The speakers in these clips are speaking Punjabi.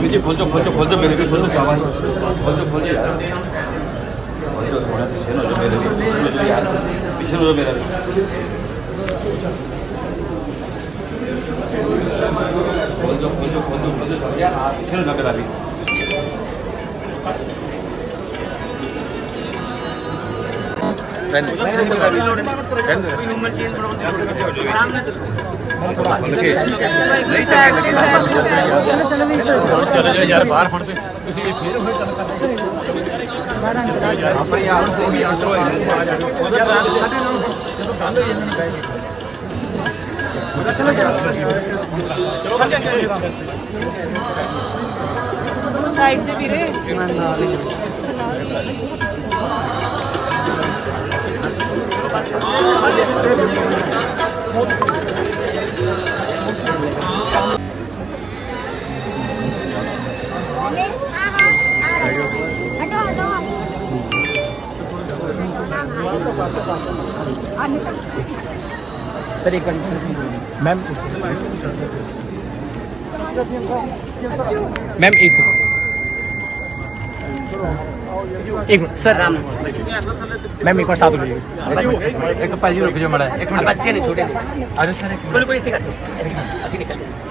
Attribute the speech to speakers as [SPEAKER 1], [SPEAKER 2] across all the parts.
[SPEAKER 1] ਵੀਰ ਜੀ ਖੋਲ ਜੋ ਖੋਲ ਜੋ ਖੋਲ ਜੋ ਮੇਰੇ ਵੀ ਖੋਲ ਜੋ ਸ਼ਾਬਾਸ਼ ਖੋਲ ਜੋ ਖੋਲ ਜੋ ਯਾਰ ਖੋਲ ਜੋ ਥੋੜਾ ਪਿੱਛੇ ਹੋ ਜਾ ਯਾਰ ਹੋ ਵੀ ਖੋਲ ਜੋ ਖੋਲ ਜੋ ਖੋਲ ਜੋ ਖੋਲ ਜੋ ਯਾਰ ਆ ਪਿੱਛੇ ਨੂੰ ਜਾ ਮੇਰਾ ਵੀ ਚਲੋ। ਜੋ ਯਾਰ ਬਾਹਰ ਹੁਣ ਤੇ ਤੁਸੀਂ ਇਹ ਫੇਰ ਹੋਏ ਗੱਲ ਆਪਣੇ ਆਪ ਨੂੰ ਵੀ ਅੰਦਰ ਹੋਏ
[SPEAKER 2] ਸਾਈਡ ਤੇ ਵੀਰੇ
[SPEAKER 3] हटो
[SPEAKER 4] सर एक मैम मैम एक सेकंड एक मिनट सर राम मैम एक बार साथ रुकिए
[SPEAKER 1] एक पाजी रुक जाओ मड़ा एक मिनट
[SPEAKER 4] बच्चे नहीं छोटे
[SPEAKER 1] अरे सर एक
[SPEAKER 4] बिल्कुल इसी कर असली निकल जाए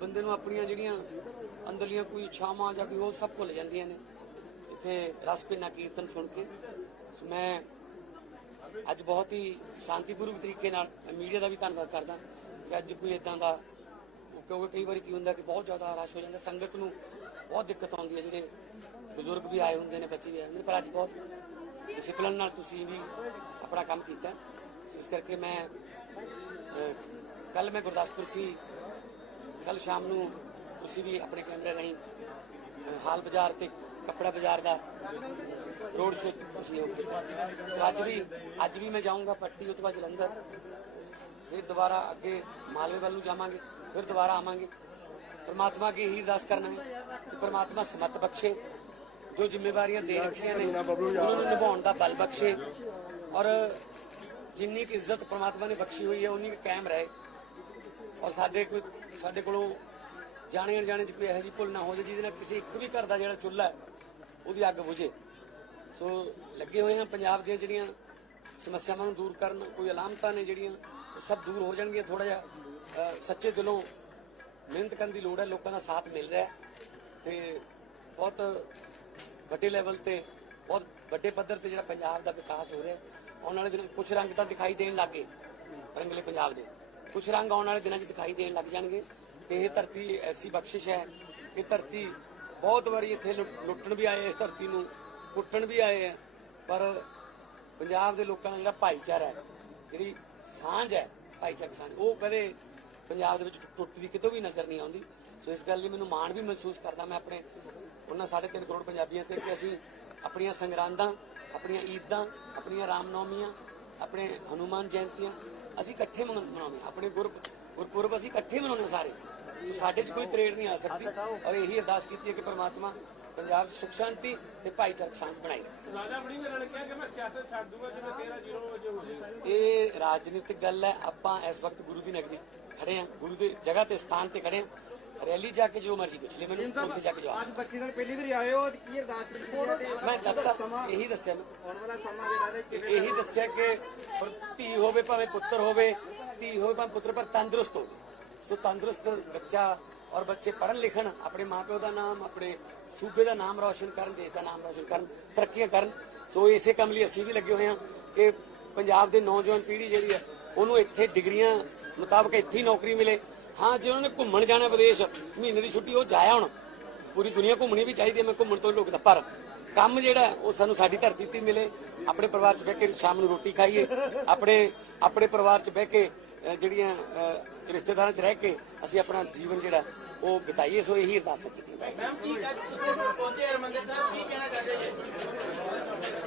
[SPEAKER 5] ਬੰਦੇ ਨੂੰ ਆਪਣੀਆਂ ਜਿਹੜੀਆਂ ਅੰਦਰਲੀਆਂ ਕੋਈ ਇੱਛਾਵਾਂ ਜਾਂ ਕੋਈ ਉਹ ਸਭ ਭੁੱਲ ਜਾਂਦੀਆਂ ਨੇ। ਇੱਥੇ ਰਸ ਪਿੰਨਾ ਕੀਰਤਨ ਸੁਣ ਕੇ। ਸੋ ਮੈਂ ਅੱਜ ਬਹੁਤ ਹੀ ਸ਼ਾਂਤੀਪੂਰਵਕ ਤਰੀਕੇ ਨਾਲ ਮੀਡੀਆ ਦਾ ਵੀ ਧੰਨਵਾਦ ਕਰਦਾ ਕਿ ਅੱਜ ਕੋਈ ਇਦਾਂ ਦਾ ਕਿਉਂਕਿ ਕਈ ਵਾਰੀ ਕੀ ਹੁੰਦਾ ਕਿ ਬਹੁਤ ਜ਼ਿਆਦਾ ਰਸ਼ ਹੋ ਜਾਂਦਾ। ਸੰਗਤ ਨੂੰ ਬਹੁਤ ਦਿੱਕਤ ਆਉਂਦੀ ਹੈ। ਜਿਹੜੇ ਬਜ਼ੁਰਗ ਵੀ ਆਏ ਹੁੰਦੇ ਨੇ, ਬੱਚੇ ਵੀ ਆਏ ਹੁੰਦੇ ਨੇ। ਪਰ ਅੱਜ ਬਹੁਤ ਡਿਸਪਲਨ ਨਾਲ ਤੁਸੀਂ ਵੀ ਆਪਣਾ ਕੰਮ ਕੀਤਾ। ਇਸ ਕਰਕੇ ਮੈਂ ਕੱਲ ਮੈਂ ਗੁਰਦਾਸਪੁਰ ਸੀ ਕੱਲ ਸ਼ਾਮ ਨੂੰ ਤੁਸੀਂ ਵੀ ਆਪਣੇ ਕੈਮਰੇ ਰਾਹੀਂ ਹਾਲ ਬਾਜ਼ਾਰ ਤੇ, ਕੱਪੜਾ ਬਾਜ਼ਾਰ ਦਾ ਰੋਡ ਸ਼ੋਅ ਤੁਸੀਂ ਹੋ ਅੱਜ ਵੀ ਅੱਜ ਵੀ ਮੈਂ ਜਾਊਂਗਾ ਪੱਟੀ ਉਸ ਜਲੰਧਰ। ਫਿਰ ਦੁਬਾਰਾ ਅੱਗੇ ਮਾਲਵੇ ਵੱਲ ਨੂੰ ਜਾਵਾਂਗੇ, ਫਿਰ ਦੁਬਾਰਾ ਆਵਾਂਗੇ। ਪ੍ਰਮਾਤਮਾ ਅੱਗੇ ਹੀ ਅਰਦਾਸ ਕਰਨਾ ਹੈ ਕਿ ਪ੍ਰਮਾਤਮਾ ਸਮਤ ਬਖਸ਼ੇ, ਜੋ ਜ਼ਿੰਮੇਵਾਰੀਆਂ ਦੇ ਰੱਖੀਆਂ ਨੇ, ਉਹਨਾਂ ਨੂੰ ਨਿਭਾਉਣ ਦਾ ਬਲ ਬਖਸ਼ੇ। ਔਰ ਜਿੰਨੀ ਕੁ ਇੱਜ਼ਤ ਪਰਮਾਤਮਾ ਨੇ ਬਖਸ਼ੀ ਹੋਈ ਹੈ ਉਨੀ ਕੁ ਕਾਇਮ ਰਹੇ। ਔਰ ਸਾਡੇ ਕੋਈ ਸਾਡੇ ਕੋਲੋਂ ਜਾਣੇ ਅਣਜਾਣੇ ਚ ਕੋਈ ਇਹੋ ਜਿਹੀ ਭੁੱਲ ਨਾ ਹੋ ਜਾਏ, ਜਿਹਦੇ ਨਾਲ ਕਿਸੇ ਇੱਕ ਵੀ ਘਰ ਦਾ ਜਿਹੜਾ ਚੁੱਲ੍ਹਾ ਹੈ ਉਹਦੀ ਅੱਗ ਬੁਝੇ। ਸੋ ਲੱਗੇ ਹੋਏ ਹਾਂ ਪੰਜਾਬ ਦੀਆਂ ਜਿਹੜੀਆਂ ਸਮੱਸਿਆਵਾਂ ਨੂੰ ਦੂਰ ਕਰਨ, ਕੋਈ ਅਲਾਮਤਾਂ ਨੇ ਜਿਹੜੀਆਂ, ਉਹ ਸਭ ਦੂਰ ਹੋ ਜਾਣਗੀਆਂ। ਥੋੜਾ ਜਿਹਾ ਸੱਚੇ ਦਿਲੋਂ ਮਿਹਨਤ ਕਰਨ ਦੀ ਲੋੜ ਹੈ, ਲੋਕਾਂ ਦਾ ਸਾਥ ਮਿਲ ਰਿਹਾ ਹੈ। ਤੇ ਬਹੁਤ ਵੱਡੇ ਲੈਵਲ ਤੇ, ਬਹੁਤ ਵੱਡੇ ਪੱਧਰ ਤੇ ਜਿਹੜਾ ਪੰਜਾਬ ਦਾ ਵਿਕਾਸ ਹੋ ਰਿਹਾ ਆਉਣ ਵਾਲੇ ਦਿਨ ਕੁਝ ਰੰਗ ਤਾਂ ਦਿਖਾਈ ਦੇਣ ਲੱਗੇ ਰੰਗਲੇ ਪੰਜਾਬ ਦੇ। ਕੁਝ ਰੰਗ ਆਉਣ ਵਾਲੇ ਦਿਨਾਂ 'ਚ ਦਿਖਾਈ ਦੇਣ ਲੱਗ ਜਾਣਗੇ ਤੇ ਇਹ ਧਰਤੀ ਐਸੀ ਬਖਸ਼ਿਸ਼ ਹੈ, ਇਹ ਧਰਤੀ ਬਹੁਤ ਵਾਰੀ ਇੱਥੇ ਲੁੱਟ- ਲੁੱਟਣ ਵੀ ਆਏ ਇਸ ਧਰਤੀ ਨੂੰ, ਕੁੱਟਣ ਵੀ ਆਏ ਹੈ ਪਰ ਪੰਜਾਬ ਦੇ ਲੋਕਾਂ ਦਾ ਜਿਹੜਾ ਭਾਈਚਾਰਾ ਹੈ, ਜਿਹੜੀ ਸਾਂਝ ਹੈ ਭਾਈਚਾਰਕ ਸਾਂਝ, ਉਹ ਕਦੇ ਪੰਜਾਬ ਦੇ ਵਿੱਚ ਟੁੱਟਦੀ ਕਿਤੋਂ ਵੀ ਨਜ਼ਰ ਨਹੀਂ ਆਉਂਦੀ। ਸੋ ਇਸ ਗੱਲ ਲਈ ਮੈਨੂੰ ਮਾਣ ਵੀ ਮਹਿਸੂਸ ਕਰਦਾ ਮੈਂ ਆਪਣੇ ਉਹਨਾਂ 3.5 ਕਰੋੜ ਪੰਜਾਬੀਆਂ ਤੇ ਕਿ ਅਸੀਂ ਆਪਣੀਆਂ ਸੰਗਰਾਂਦਾਂ, ਆਪਣੀਆਂ ਈਦਾਂ, ਆਪਣੀਆਂ ਰਾਮਨੌਮੀਆਂ, ਆਪਣੇ ਹਨੂਮਾਨ ਜਯੰਤੀਆਂ ਅਸੀਂ ਇਕੱਠੇ ਮਨਾ- ਮਨਾਉਂਦੇ। ਆਪਣੇ ਗੁਰ ਗੁਰਪੁਰਬ ਅਸੀਂ ਇਕੱਠੇ ਮਨਾਉਂਦੇ ਸਾਰੇ। ਸਾਡੇ 'ਚ ਕੋਈ ਤਰੇੜ ਨਹੀਂ ਆ ਸਕਦੀ। ਔਰ ਇਹੀ ਅਰਦਾਸ ਕੀਤੀ ਹੈ ਕਿ ਪ੍ਰਮਾਤਮਾ ਪੰਜਾਬ ਸੁਖ ਸ਼ਾਂਤੀ ਤੇ ਭਾਈਚਾਰਕ ਸਾਂਝ ਬਣਾਈ
[SPEAKER 6] ਰਾਜਾ ਵੜਿੰਗ ਨੇ ਕਿਹਾ ਕਿ ਮੈਂ ਸਿਆਸਤ ਛੱਡ ਦੂੰਗਾ ਜਿਵੇਂ 13 0 ਵਜੇ ਹੋ ਜਾਏ?
[SPEAKER 5] ਇਹ ਰਾਜਨੀਤਿਕ ਗੱਲ ਹੈ। ਆਪਾਂ ਇਸ ਵਕਤ ਗੁਰੂ ਦੀ ਨਗਰੀ ਖੜੇ ਹਾਂ। ਗੁਰੂ ਦੀ ਜਗ੍ਹਾ ਤੇ ਸਥਾਨ ਤੇ ਖੜੇ ਹਾਂ। ਰੈਲੀ ਜਾ ਕੇ ਜੋ ਮਰਜ਼ੀ ਪੁੱਛ ਲੈ ਮੈਨੂੰ ਉੱਥੇ ਜਾ ਕੇ ਜਵਾਬ
[SPEAKER 3] ਅੱਜ ਬੱਚੀ ਨਾਲ ਪਹਿਲੀ ਵਾਰੀ ਆਏ ਹੋ ਕੀ ਅਰਦਾਸ ਕੀਤੀ
[SPEAKER 5] ਮੈਂ ਦੱਸਦਾ ਇਹੀ ਦੱਸਿਆ ਮੈਂ।
[SPEAKER 3] ਆਉਣ ਵਾਲਾ ਸਮਾਂ ਜਿਹੜਾ ਕਿਵੇਂ
[SPEAKER 5] ਇਹੀ ਦੱਸਿਆ ਕਿ ਧੀ ਹੋਵੇ ਭਾਵੇਂ ਪੁੱਤਰ ਹੋਵੇ ਧੀ ਹੋਵੇ ਭਾਵੇਂ ਪੁੱਤਰ ਪਰ ਤੰਦਰੁਸਤ ਹੋਵੇ। ਸੋ ਤੰਦਰੁਸਤ ਬੱਚਾ ਔਰ ਬੱਚੇ ਪੜ੍ਹਨ ਲਿਖਣ ਆਪਣੇ ਮਾਪਿਓ ਦਾ ਨਾਮ ਆਪਣੇ ਸੂਬੇ ਦਾ ਨਾਮ ਰੌਸ਼ਨ ਕਰਨ ਦੇਸ਼ ਦਾ ਨਾਮ ਰੌਸ਼ਨ ਕਰਨ ਤਰੱਕੀਆਂ ਕਰਨ। ਸੋ ਇਸੇ ਕੰਮ ਲਈ ਅਸੀਂ ਵੀ ਲੱਗੇ ਹੋਏ ਹਾਂ ਕਿ ਪੰਜਾਬ ਦੇ ਨੌਜਵਾਨ ਪੀੜ੍ਹੀ ਜਿਹੜੀ ਹੈ ਉਹਨੂੰ ਇੱਥੇ ਡਿਗਰੀਆਂ ਮੁਤਾਬਕ ਇੱਥੇ ਹੀ ਨੌਕਰੀ ਮਿਲੇ। ਹਾਂ, ਜੇ ਉਹਨਾਂ ਨੇ ਘੁੰਮਣ ਜਾਣਾ ਵਿਦੇਸ਼, ਮਹੀਨੇ ਦੀ ਛੁੱਟੀ, ਉਹ ਜਾਇਆ ਹੁਣ। ਪੂਰੀ ਦੁਨੀਆ ਘੁੰਮਣੀ ਵੀ ਚਾਹੀਦੀ ਹੈ, ਮੈਂ ਘੁੰਮਣ ਤੋਂ ਰੋਕਦਾ ਪਰ ਕੰਮ ਜਿਹੜਾ ਉਹ ਸਾਨੂੰ ਸਾਡੀ ਧਰਤੀ ਤੇ ਮਿਲੇ। ਆਪਣੇ ਪਰਿਵਾਰ 'ਚ ਬਹਿ ਕੇ ਸ਼ਾਮ ਨੂੰ ਰੋਟੀ ਖਾਈਏ, ਆਪਣੇ ਆਪਣੇ ਪਰਿਵਾਰ 'ਚ ਬਹਿ ਕੇ ਜਿਹੜੀਆਂ ਰਿਸ਼ਤੇਦਾਰਾਂ 'ਚ ਰਹਿ ਕੇ ਅਸੀਂ ਆਪਣਾ ਜੀਵਨ ਜਿਹੜਾ ਉਹ ਬਿਤਾਈਏ, ਸੋ ਇਹੀ ਅਰਦਾਸ ਕੀਤੀ
[SPEAKER 6] ਮੈਮ ਠੀਕ ਹੈ ਤੁਸੀਂ ਪਹੁੰਚੇ ਹਰਮੰਦਰ ਸਾਹਿਬ, ਕੀ ਕਹਿਣਾ ਚਾਹਦੇ ਜੀ?